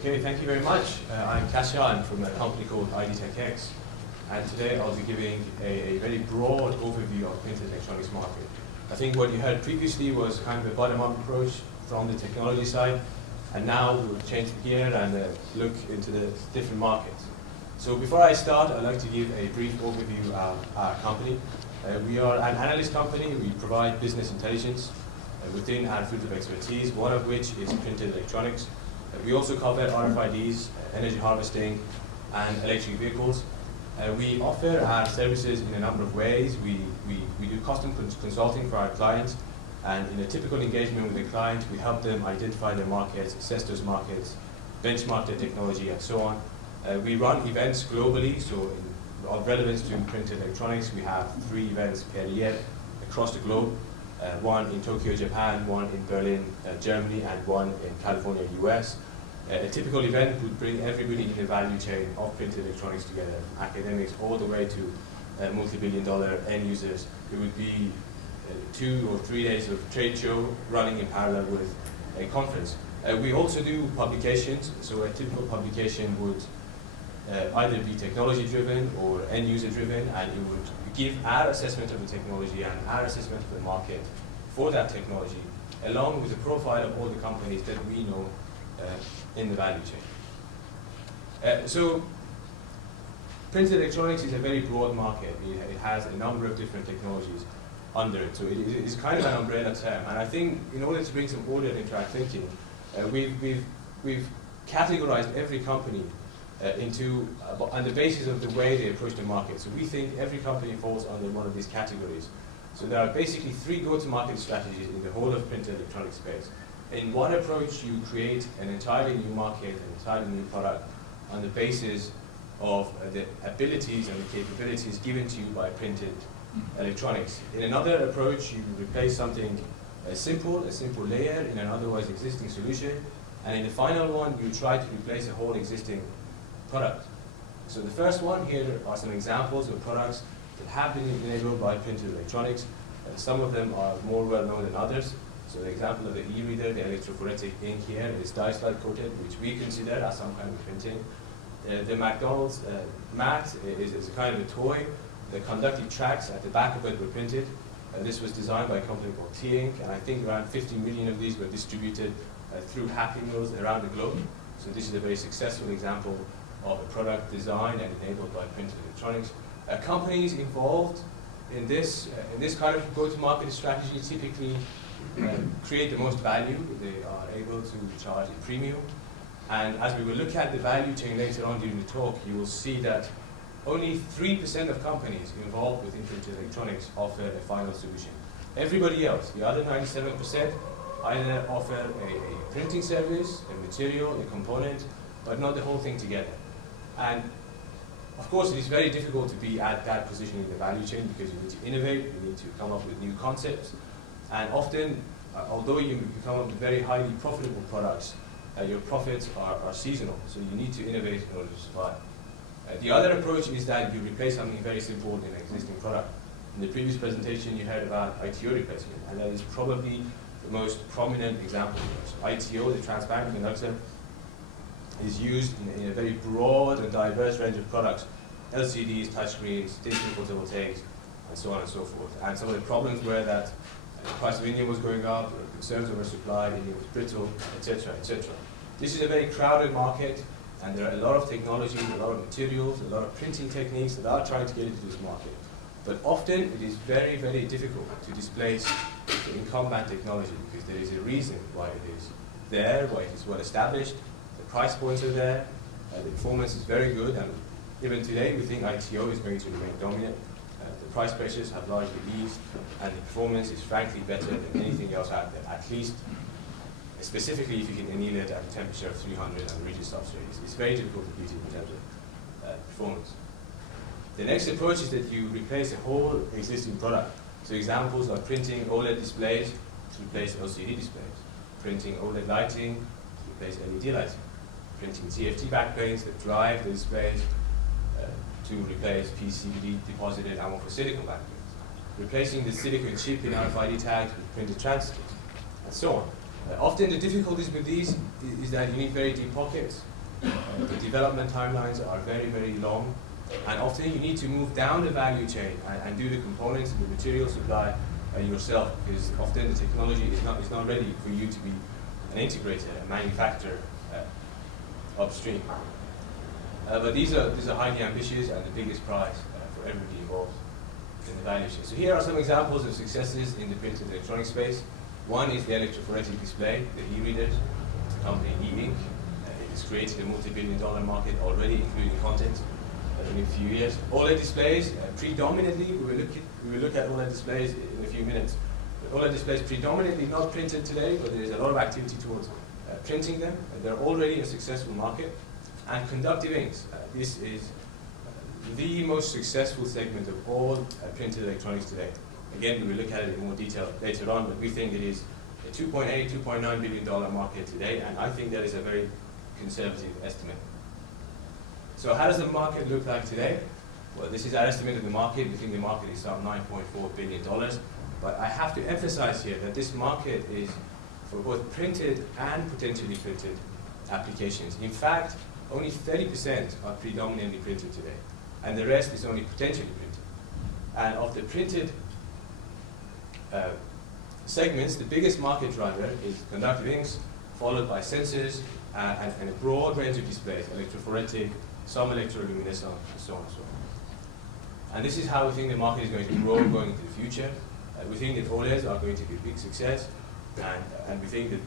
Okay, thank you very much. I'm Khasha. I'm from a company called ID Tech X, and today I'll be giving a very broad overview of printed electronics market. I think what you heard previously was kind of a bottom-up approach from the technology side, and now we'll change gear and look into the different markets. So before I start, I'd like to give a brief overview of our company. We are an analyst company. We provide business intelligence within our field of expertise, one of which is printed electronics. We also cover RFIDs, energy harvesting, and electric vehicles. We offer our services in a number of ways. We do custom consulting for our clients, and in a typical engagement with the client, we help them identify their markets, assess those markets, benchmark their technology, and so on. We run events globally, so of relevance to printed electronics, we have 3 events per year across the globe. One in Tokyo, Japan, one in Berlin, Germany, and one in California, US. A typical event would bring everybody in the value chain of printed electronics together, from academics all the way to multi-billion-dollar end users. It would be 2 or 3 days of trade show running in parallel with a conference. We also do publications, so a typical publication would either be technology-driven or end-user-driven, and it would give our assessment of the technology and our assessment of the market for that technology, along with the profile of all the companies that we know in the value chain. So printed electronics is a very broad market. It has a number of different technologies under it, so it is kind of an umbrella term. And I think in order to bring some order into our thinking, we've categorized every company on the basis of the way they approach the market. So we think every company falls under one of these categories. So there are basically 3 go-to-market strategies in the whole of printed electronics space. In one approach, you create an entirely new market, an entirely new product on the basis of the abilities and the capabilities given to you by printed electronics. In another approach, you replace something simple, a simple layer in an otherwise existing solution. And in the final one, you try to replace a whole existing product. So the first one here are some examples of products that have been enabled by printed electronics. Some of them are more well known than others. So the example of the e-reader, the electrophoretic ink here, is dye-slide coated, which we consider as some kind of printing. The McDonald's mat is a kind of a toy. The conductive tracks at the back of it were printed. This was designed by a company called T-Ink, and I think around 50 million of these were distributed through Happy Meals around the globe. So this is a very successful example of a product designed and enabled by printed electronics. Companies involved in this kind of go-to-market strategy typically create the most value. They are able to charge a premium. And as we will look at the value chain later on during the talk, you will see that only 3% of companies involved with printed electronics offer a final solution. Everybody else, the other 97%, either offer a printing service, a material, a component, but not the whole thing together. And of course, it is very difficult to be at that position in the value chain because you need to innovate, you need to come up with new concepts. And often, although you come up with very highly profitable products, your profits are seasonal, so you need to innovate in order to survive. The other approach is that you replace something very simple in an existing product. In the previous presentation, you heard about ITO replacement, and that is probably the most prominent example of this. ITO, the transparent conductor, is used in a very broad and diverse range of products: LCDs, touchscreens, digital photovoltaics, and so on and so forth. And some of the problems were that the price of indium was going up, there were concerns over supply, indium was brittle, etc., etc. This is a very crowded market, and there are a lot of technologies, a lot of materials, a lot of printing techniques that are trying to get into this market. But often it is very, very difficult to displace the incumbent technology because there is a reason why it is there, why it is well established. The price points are there, the performance is very good, and even today we think ITO is going to remain dominant. The price pressures have largely eased, and the performance is frankly better than anything else out there, at least specifically if you can anneal it at a temperature of 300 and rigid substrates. It's very difficult to beat it in terms of performance. The next approach is that you replace a whole existing product. So examples are printing OLED displays to replace LCD displays, printing OLED lighting to replace LED lighting, printing TFT backplanes that drive the displays to replace PCB deposited amorphous silicon backplanes, replacing the silicon chip in RFID tags with printed transistors, and so on. Often the difficulties with these is that you need very deep pockets. The development timelines are very, very long, and often you need to move down the value chain and do the components and the material supply yourself, because often the technology is not ready for you to be an integrator, a manufacturer upstream. But these are highly ambitious and the biggest prize for everybody involved in the value chain. So here are some examples of successes in the printed electronic space. One is the electrophoretic display, the e-readers, the company e-ink. It has created a multi-billion-dollar market already, including content in a few years. OLED displays, predominantly, we will look at OLED displays in a few minutes. But OLED displays predominantly not printed today, but there is a lot of activity towards printing them. They're already a successful market. And conductive inks, this is the most successful segment of all printed electronics today. Again, we will look at it in more detail later on, but we think it is a $2.8, $2.9 billion market today, and I think that is a very conservative estimate. So how does the market look like today? Well, this is our estimate of the market. We think the market is some $9.4 billion, but I have to emphasize here that this market is for both printed and potentially printed applications. In fact, only 30% are predominantly printed today, and the rest is only potentially printed. And of the printed segments, the biggest market driver is conductive inks, followed by sensors and a broad range of displays, electrophoretic, some electroluminescent, and so on and so on. And this is how we think the market is going to grow going into the future. We think that OLEDs are going to be a big success, and we think that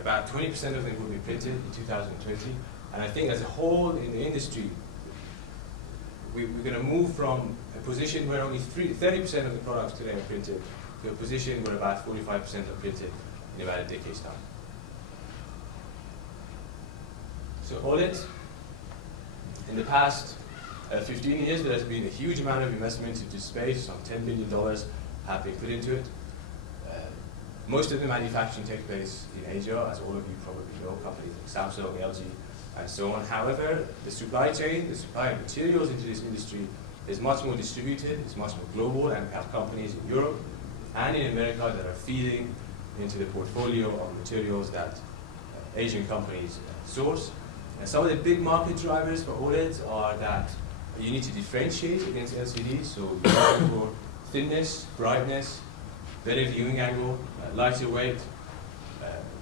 about 20% of them will be printed in 2020. And I think as a whole in the industry, we're going to move from a position where only 30% of the products today are printed to a position where about 45% are printed in about a decade's time. So OLEDs, in the past 15 years, there has been a huge amount of investment into space. Some $10 billion have been put into it. Most of the manufacturing takes place in Asia, as all of you probably know, companies like Samsung, LG, and so on. However, the supply chain, the supply of materials into this industry is much more distributed, it's much more global, and we have companies in Europe and in America that are feeding into the portfolio of materials that Asian companies source. And some of the big market drivers for OLEDs are that you need to differentiate against LCDs, so you're looking for thinness, brightness, better viewing angle, lighter weight,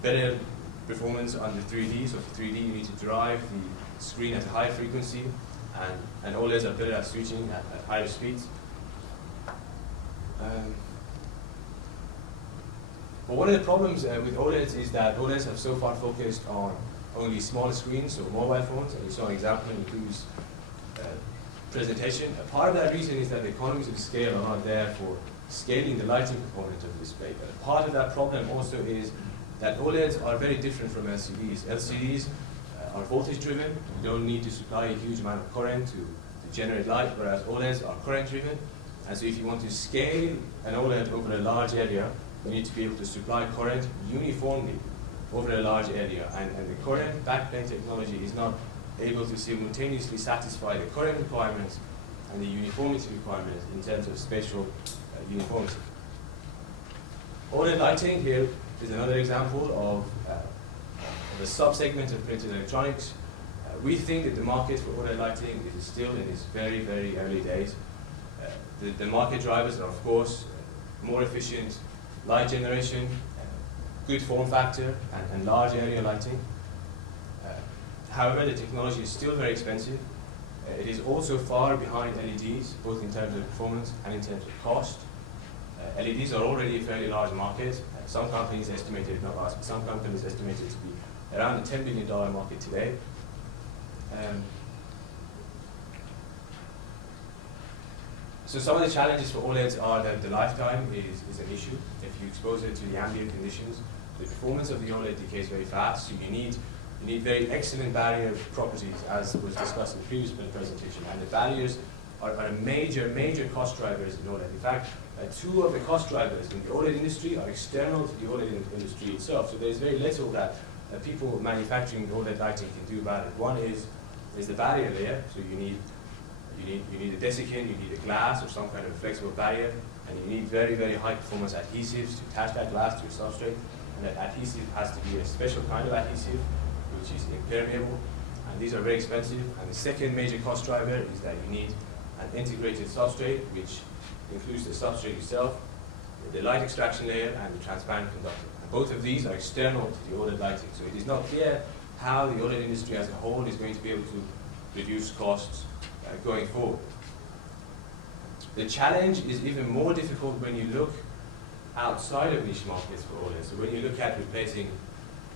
better performance on the 3D. So for 3D, you need to drive the screen at a high frequency, and OLEDs are better at switching at higher speeds. But one of the problems with OLEDs is that OLEDs have so far focused on only smaller screens, so mobile phones, and you saw an example in Drew's presentation. A part of that reason is that the economies of scale are not there for scaling the lighting component of the display. But a part of that problem also is that OLEDs are very different from LCDs. LCDs are voltage driven. You don't need to supply a huge amount of current to generate light, whereas OLEDs are current driven. And so if you want to scale an OLED over a large area, you need to be able to supply current uniformly over a large area. And the current backplane technology is not able to simultaneously satisfy the current requirements and the uniformity requirements in terms of spatial uniformity. OLED lighting here is another example of a sub-segment of printed electronics. We think that the market for OLED lighting is still in its very, very early days. The market drivers are, of course, more efficient light generation, good form factor, and large area lighting. However, the technology is still very expensive. It is also far behind LEDs, both in terms of performance and in terms of cost. LEDs are already a fairly large market. Some companies estimated, not us, but some companies estimated to be around a $10 billion market today. So some of the challenges for OLEDs are that the lifetime is an issue. If you expose it to the ambient conditions, the performance of the OLED decays very fast, so you need very excellent barrier properties, as was discussed in the previous presentation. And the barriers are major cost drivers in OLED. In fact, two of the cost drivers in the OLED industry are external to the OLED industry itself. So there's very little that people manufacturing OLED lighting can do about it. One is the barrier layer. So you need a desiccant, you need a glass or some kind of flexible barrier, and you need very, very high performance adhesives to attach that glass to your substrate. And that adhesive has to be a special kind of adhesive, which is impermeable, and and these are very expensive. And the second major cost driver is that you need an integrated substrate, which includes the substrate itself, the light extraction layer, and the transparent conductor. And both of these are external to the OLED lighting, so it is not clear how the OLED industry as a whole is going to be able to reduce costs going forward. The challenge is even more difficult when you look outside of niche markets for OLED. So when you look at replacing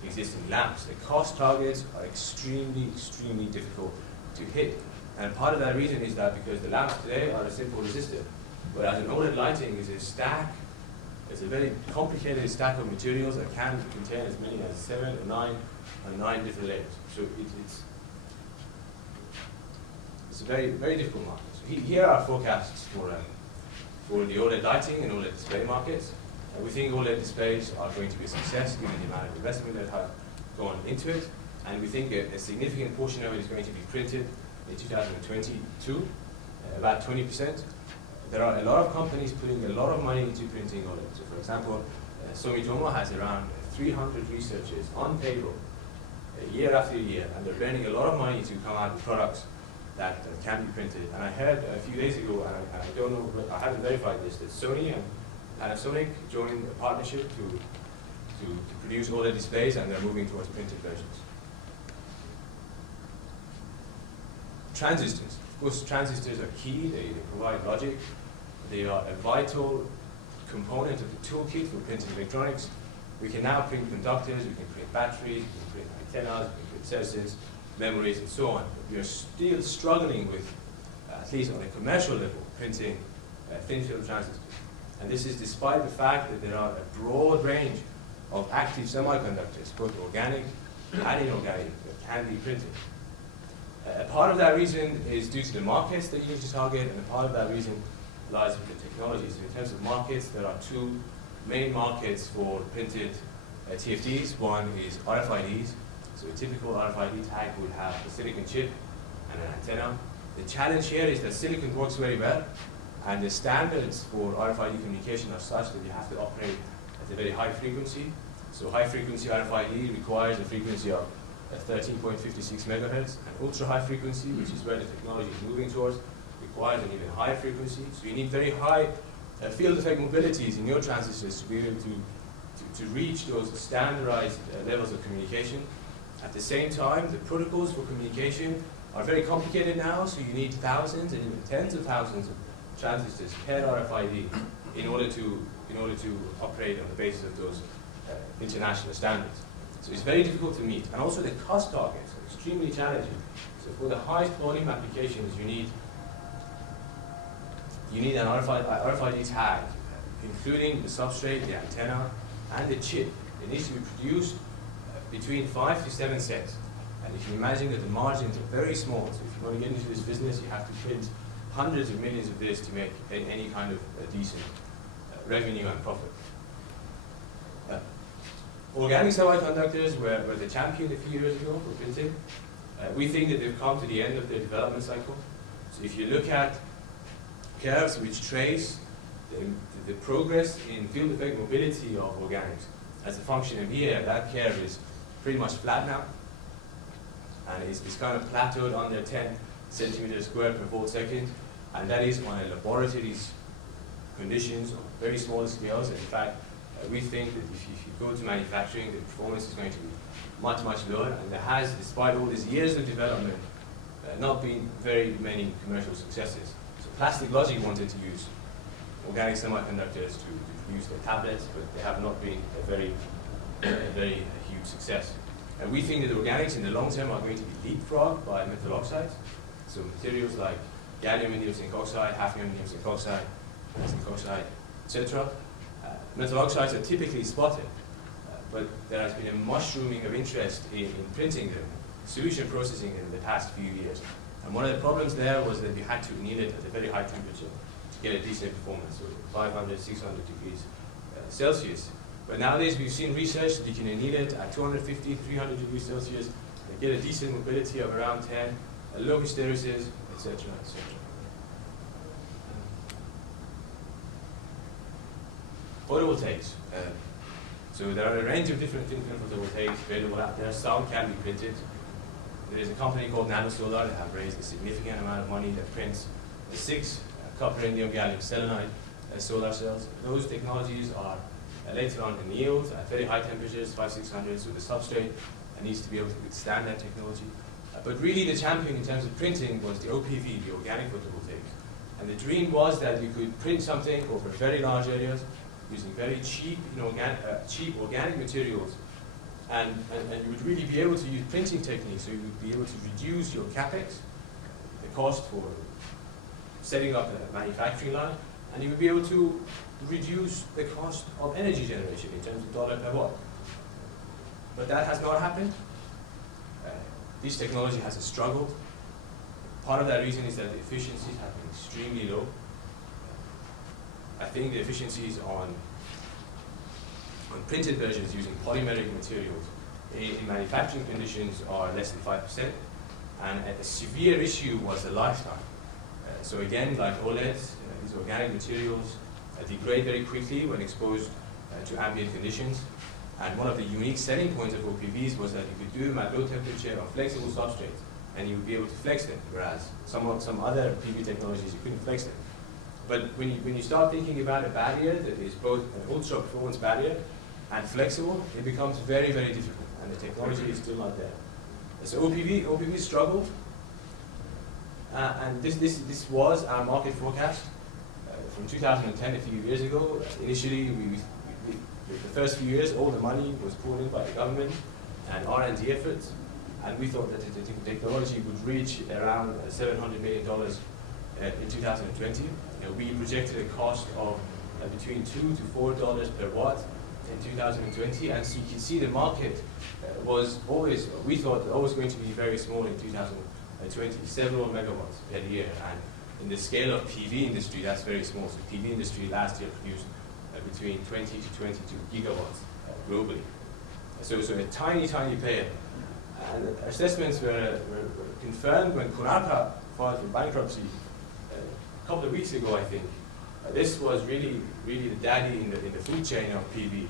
existing lamps, the cost targets are extremely, extremely difficult to hit. And part of that reason is that because the lamps today are a simple resistor, whereas an OLED lighting is a stack, it's a very complicated stack of materials that can contain as many as 7 or 9 different layers. So it's a very, very difficult market. So here are forecasts for the OLED lighting and OLED display markets. We think OLED displays are going to be a success given the amount of investment that have gone into it, and we think a significant portion of it is going to be printed in 2022, about 20%. There are a lot of companies putting a lot of money into printing OLED. So for example, Sumitomo has around 300 researchers on payroll year after year, and they're burning a lot of money to come out with products that can be printed. And I heard a few days ago, and I don't know, I haven't verified this, that Sony and Panasonic joined a partnership to produce OLED displays, and they're moving towards printed versions. Transistors. Of course, transistors are key. They provide logic. They are a vital component of the toolkit for printing electronics. We can now print conductors, we can print batteries, we can print antennas, we can print sensors, memories, and so on. But we are still struggling with, at least on a commercial level, printing thin film transistors. And this is despite the fact that there are a broad range of active semiconductors, both organic and inorganic, that can be printed. A part of that reason is due to the markets that you need to target, and a part of that reason lies with the technologies. So in terms of markets, there are two main markets for printed TFTs. One is RFIDs. So a typical RFID tag would have a silicon chip and an antenna. The challenge here is that silicon works very well, and the standards for RFID communication are such that you have to operate at a very high frequency. So high frequency RFID requires a frequency of 13.56 megahertz, and ultra high frequency, which is where the technology is moving towards, requires an even higher frequency. So you need very high field effect mobilities in your transistors to be able to reach those standardized levels of communication. At the same time, the protocols for communication are very complicated now, so you need thousands and even tens of thousands of transistors per RFID in order to operate on the basis of those international standards. So it's very difficult to meet, and also the cost targets are extremely challenging. So for the highest volume applications, you need an RFID tag, including the substrate, the antenna, and the chip. It needs to be produced between 5 to 7 sets. And if you imagine that the margins are very small, so if you want to get into this business, you have to print hundreds of millions of this to make any kind of decent revenue and profit. Organic semiconductors were the champion a few years ago for printing. We think that they've come to the end of their development cycle. So if you look at curves which trace the progress in field effect mobility of organics as a function of year, that curve is pretty much flat now. And it's kind of plateaued under 10 centimeters squared per volt second. And that is on a laboratory's conditions on very small scales. And in fact, we think that if you go to manufacturing, the performance is going to be much, much lower. And there has, despite all these years of development, not been very many commercial successes. So Plastic Logic wanted to use organic semiconductors to produce their tablets, but they have not been a very huge success. And we think that organics in the long term are going to be leapfrogged by metal oxides. So materials like gallium indium zinc oxide, hafnium indium zinc oxide, zinc oxide, etc. Metal oxides are typically spotted, but there has been a mushrooming of interest in printing them, solution processing in the past few years. And one of the problems there was that we had to anneal it at a very high temperature to get a decent performance, so 500, 600 degrees Celsius. But nowadays we've seen research that you can anneal it at 250, 300 degrees Celsius, and get a decent mobility of around 10, low hysteresis, etc., etc. Photovoltaics. So there are a range of different thin film photovoltaics available out there. Some can be printed. There is a company called NanoSolar that have raised a significant amount of money that prints the 6 copper, indium, gallium selenide solar cells. Those technologies are later on annealed at very high temperatures, 500–600, so the substrate needs to be able to withstand that technology. But really the champion in terms of printing was the OPV, the organic photovoltaics. And the dream was that you could print something over very large areas using very cheap, cheap organic materials, and you would really be able to use printing techniques, so you would be able to reduce your capex, the cost for setting up a manufacturing line, and you would be able to reduce the cost of energy generation in terms of dollar per watt. But that has not happened. This technology has struggled. Part of that reason is that the efficiencies have been extremely low. I think the efficiencies on printed versions using polymeric materials in manufacturing conditions are less than 5%, and a severe issue was the lifetime. So again, like OLEDs, these organic materials degrade very quickly when exposed to ambient conditions. And one of the unique selling points of OPVs was that you could do them at low temperature on flexible substrates, and you would be able to flex them, whereas some other PV technologies you couldn't flex them. But when you start thinking about a barrier that is both an ultra performance barrier and flexible, it becomes very, very difficult, and the technology is still not there. So OPV struggled, and this was our market forecast from 2010, a few years ago. Initially, the first few years, all the money was poured in by the government and R&D efforts, and we thought that the technology would reach around $700 million in 2020. We projected a cost of between $2 to $4 per watt in 2020, and so you can see the market was always, we thought, always going to be very small in 2020, several megawatts per year, and in the scale of PV industry, that's very small. So PV industry last year produced between 20 to 22 gigawatts globally. So a tiny, tiny player. And our assessments were confirmed when Konarka filed for bankruptcy a couple of weeks ago, I think. This was really the daddy in the food chain of PV.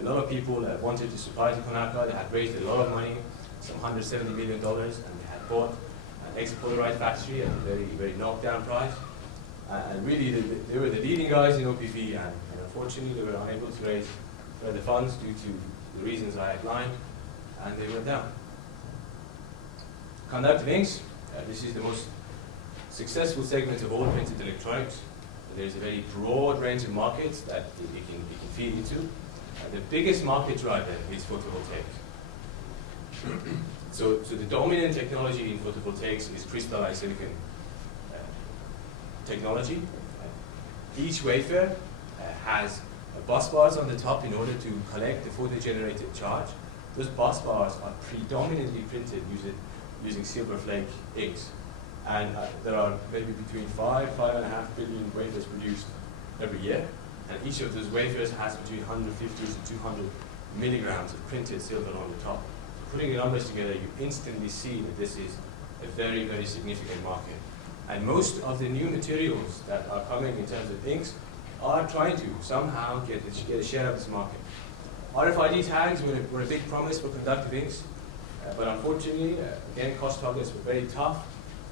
A lot of people wanted to supply to Konarka. They had raised a lot of money, some $170 million, and they had bought an ex-Polaroid factory at a very, very knockdown price. And really, they were the leading guys in OPV, and unfortunately, they were unable to raise further funds due to the reasons I outlined, and they went down. Conductive inks, this is the most successful segment of all printed electronics. There's a very broad range of markets that you can feed into. The biggest market driver is photovoltaics. So the dominant technology in photovoltaics is crystallized silicon technology. Each wafer has bus bars on the top in order to collect the photo-generated charge. Those bus bars are predominantly printed using silver flake inks. And there are maybe between 5–5.5 billion wafers produced every year. And each of those wafers has between 150 to 200 milligrams of printed silver on the top. Putting the numbers together, you instantly see that this is a very, very significant market. And most of the new materials that are coming in terms of inks are trying to somehow get a share of this market. RFID tags were a big promise for conductive inks, but unfortunately, again, cost targets were very tough,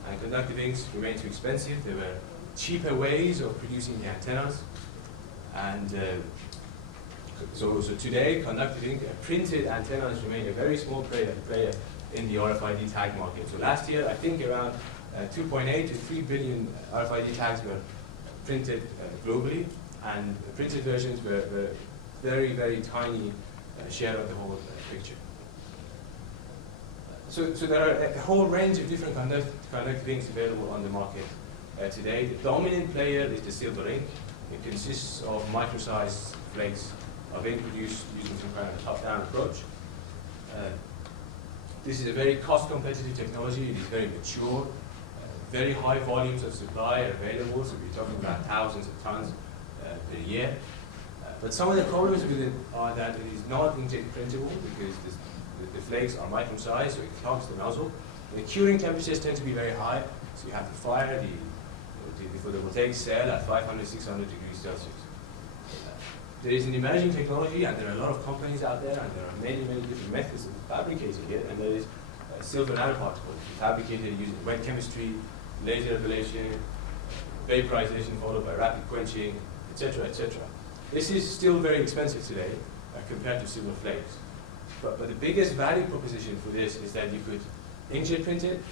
and conductive inks remained too expensive. There were cheaper ways of producing the antennas, and so today, conductive ink, printed antennas remain a very small player in the RFID tag market. So last year, I think around 2.8 to 3 billion RFID tags were printed globally, and the printed versions were very, very tiny share of the whole picture. So there are a whole range of different conductive inks available on the market today. The dominant player is the silver ink. It consists of micro-sized flakes of ink produced using some kind of top-down approach. This is a very cost-competitive technology. It is very mature. Very high volumes of supply are available, so we're talking about thousands of tons per year. But some of the problems with it are that it is not inkjet printable because the flakes are micro-sized, so it clogs the nozzle. The curing temperatures tend to be very high, so you have to fire the photovoltaic cell at 500–600 degrees Celsius. There is an emerging technology, and there are a lot of companies out there, and there are many, many different methods of fabricating it, and there is silver nanoparticles fabricated using wet chemistry, laser ablation, vaporization followed by rapid quenching, etc., etc. This is still very expensive today compared to silver flakes. But the biggest value proposition for this is that you could inkjet print it,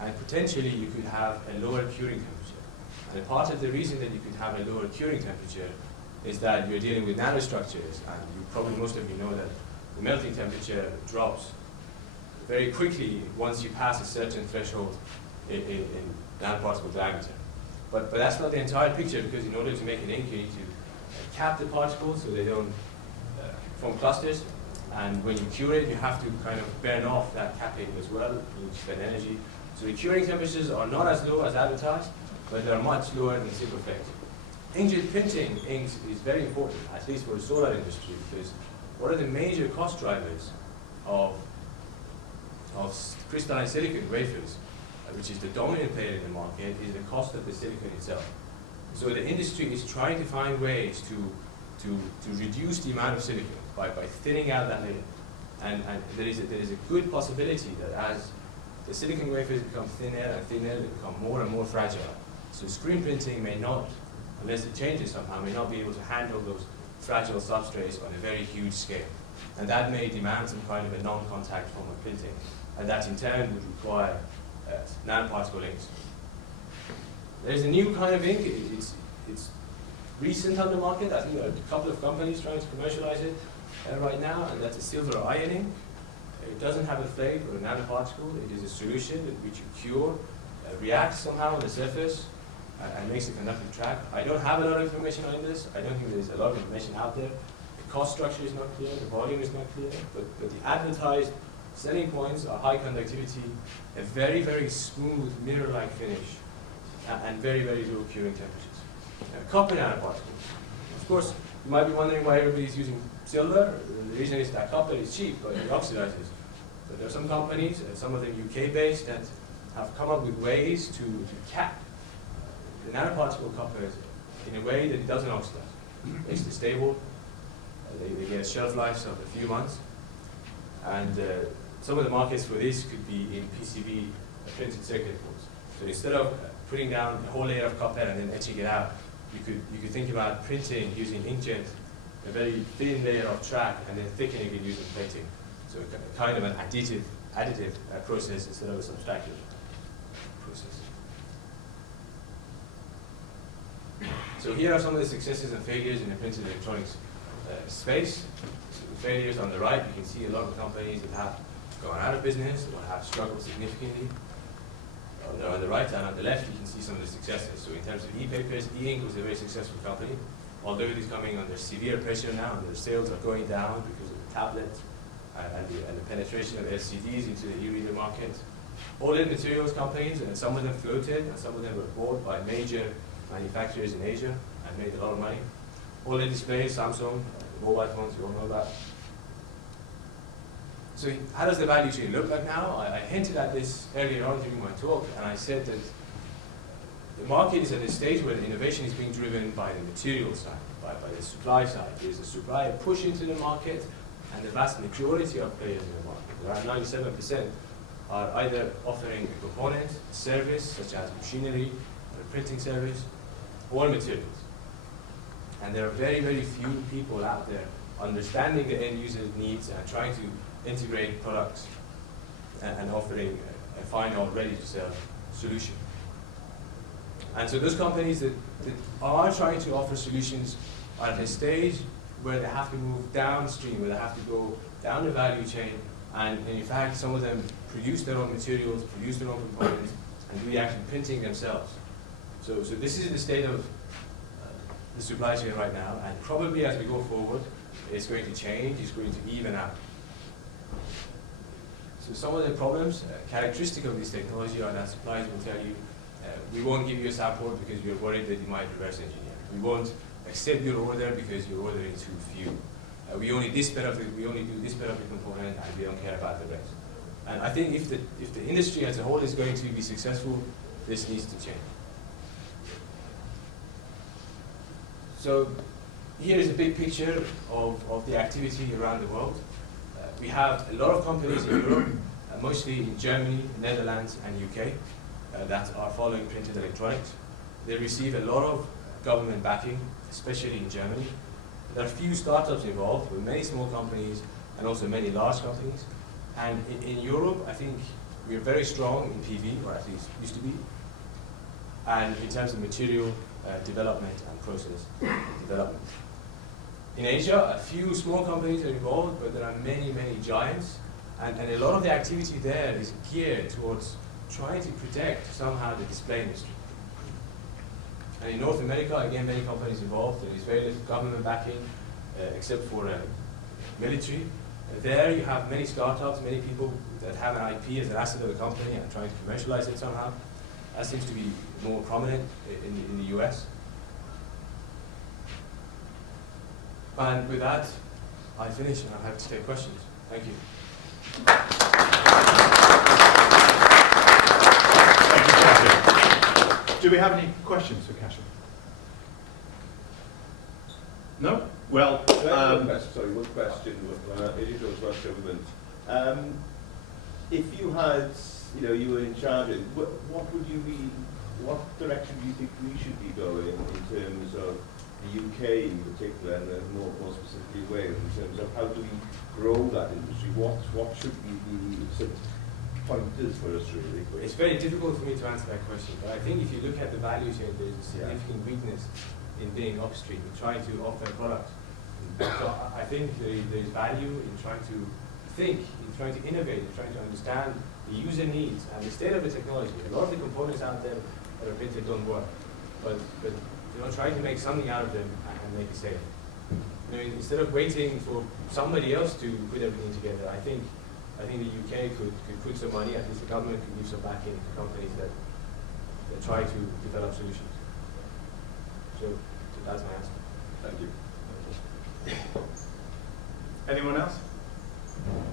and potentially you could have a lower curing temperature. And part of the reason that you could have a lower curing temperature is that you're dealing with nanostructures, and probably most of you know that the melting temperature drops very quickly once you pass a certain threshold in nanoparticle diameter. But that's not the entire picture, because in order to make an ink, you need to cap the particles so they don't form clusters. And when you cure it, you have to kind of burn off that capping as well. You need to spend energy. So the curing temperatures are not as low as advertised, but they're much lower than silver flakes. Inkjet printing inks is very important, at least for the solar industry, because one of the major cost drivers of crystalline silicon wafers, which is the dominant player in the market, is the cost of the silicon itself. So the industry is trying to find ways to reduce the amount of silicon by thinning out that layer. And there is a good possibility that as the silicon wafers become thinner and thinner, they become more and more fragile. So screen printing may not, unless it changes somehow, may not be able to handle those fragile substrates on a very huge scale. And that may demand some kind of a non-contact form of printing. And that in turn would require nanoparticle inks. There's a new kind of ink. It's recent on the market. I think there are a couple of companies trying to commercialize it right now, and that's a silver ion ink. It doesn't have a flake or a nanoparticle. It is a solution which you cure, reacts somehow on the surface, and makes a conductive track. I don't have a lot of information on this. I don't think there's a lot of information out there. The cost structure is not clear, the volume is not clear, but the advertised selling points are high conductivity, a very, very smooth mirror-like finish, and very, very low curing temperatures. Copper nanoparticles. Of course, you might be wondering why everybody's using silver. The reason is that copper is cheap, but it oxidizes. But there are some companies, some of them UK-based, that have come up with ways to cap the nanoparticle copper in a way that it doesn't oxidize. It makes it stable. They get a shelf life of a few months. And some of the markets for this could be in PCB printed circuit boards. So instead of putting down a whole layer of copper and then etching it out, you could think about printing using inkjet, a very thin layer of track, and then thickening it using plating. So a kind of an additive process instead of a subtractive process. So here are some of the successes and failures in the printed electronics space. So the failures on the right, you can see a lot of companies that have gone out of business or have struggled significantly. On the right and on the left, you can see some of the successes. So in terms of e-papers, e-ink was a very successful company, although it is coming under severe pressure now, and their sales are going down because of the tablets and the penetration of LCDs into the e-reader market. OLED materials companies, and some of them floated, and some of them were bought by major manufacturers in Asia and made a lot of money. OLED displays, Samsung, mobile phones, you all know that. So how does the value chain look like now? I hinted at this earlier on during my talk, and I said that the market is at a stage where the innovation is being driven by the material side, by the supply side. There's a supply push into the market, and the vast majority of players in the market, around 97%, are either offering a component, a service, such as machinery, or a printing service, or materials. And there are very, very few people out there understanding the end user's needs and trying to integrate products and offering a final, ready-to-sell solution. And so those companies that are trying to offer solutions are at a stage where they have to move downstream, where they have to go down the value chain, and in fact, some of them produce their own materials, produce their own components, and do the actual printing themselves. So this is the state of the supply chain right now, and probably as we go forward, it's going to change, it's going to even out. So some of the problems, characteristic of this technology are that suppliers will tell you, we won't give you a sample because we're worried that you might reverse engineer. We won't accept your order because you're ordering too few. We only do this bit of the component, and we don't care about the rest. And I think if the industry as a whole is going to be successful, this needs to change. So here is a big picture of the activity around the world. We have a lot of companies in Europe mostly in Germany, Netherlands, and UK, that are following printed electronics. They receive a lot of government backing, especially in Germany. There are few startups involved, with many small companies and also many large companies. And in Europe, I think we're very strong in PV, or at least used to be, and in terms of material development and process development. In Asia, a few small companies are involved, but there are many, many giants, and a lot of the activity there is geared towards trying to protect somehow the display industry. And in North America, again, many companies involved. There is very little government backing, except for military. There you have many startups, many people that have an IP as an asset of the company and trying to commercialize it somehow. That seems to be more prominent in the US. And with that, I finish and I'm happy to take questions. Thank you. Thank you, Khasha. Do we have any questions for Khasha? No? Well, one question. It is also about government. If you had, you were in charge, what direction do you think we should be going in terms of the UK in particular, and more specifically Wales, in terms of how do we grow that industry? What should be the pointers for us, really? It's very difficult for me to answer that question, but I think if you look at the value chain, there's a significant weakness in being upstream, in trying to offer a product. So I think there's value in trying to think, in trying to innovate, in trying to understand the user needs and the state of the technology. A lot of the components out there that are printed don't work, but trying to make something out of them and make it safe. Instead of waiting for somebody else to put everything together, I think the UK could put some money, at least the government could give some backing to companies that try to develop solutions. So that's my answer. Thank you. anyone else?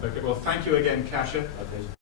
Okay, well, thank you again, Khasha. My pleasure.